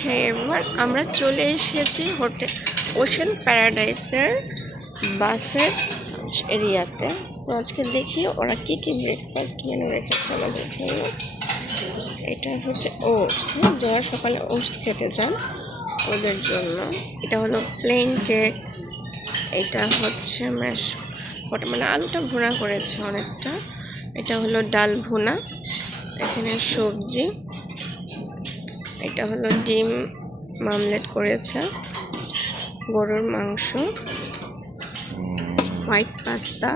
হ্যাঁ, এবার আমরা চলে এসেছি হোটেল ওশেন প্যারাডাইসের বাফেট এরিয়াতে। সো আজকে দেখি ওরা কি কি ব্রেকফাস্ট মেনু রেখেছে আমাদের জন্য। এটা হচ্ছে ওটস, যারা সকালে ওটস খেতে চান ওদের জন্য। এটা হলো প্লেন কেক। এটা হচ্ছে ম্যাশ মানে আলুটা ভুনা করেছে অনেকটা। এটা হলো ডাল ভুনা, এখানে সবজি। এটা হলো ডিম মামলেট করেছে, গরুর মাংস, হোয়াইট পাস্তা।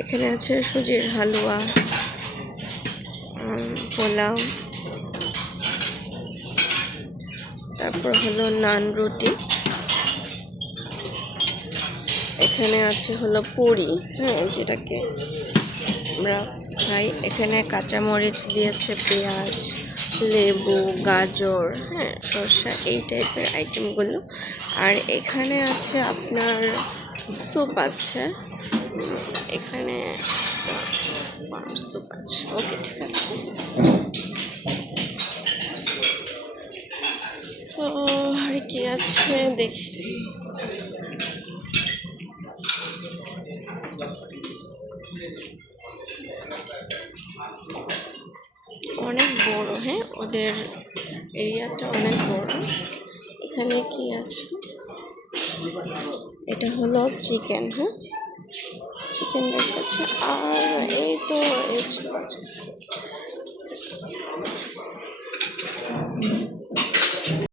এখানে আছে সুজির হালুয়া, পোলাও, তারপর হলো নান রুটি। এখানে আছে হলো পুরি, হ্যাঁ, যেটাকে আমরা খাই। এখানে কাঁচামরিচ দিয়েছে, পেঁয়াজ, লেবু, গাজর, হ্যাঁ, শসা, এই টাইপের আইটেমগুলো। আর এখানে আছে আপনার স্যুপ আছে, এখানে স্যুপ আছে। ওকে, ঠিক আছে। সো আর কি আছে দেখি। অনেক বড়, হ্যাঁ, ওদের এরিয়াটা অনেক বড়। এখানে কি আছে, এটা হলো চিকেন, হ্যাঁ, চিকেন লেগ আছে। আর এই তো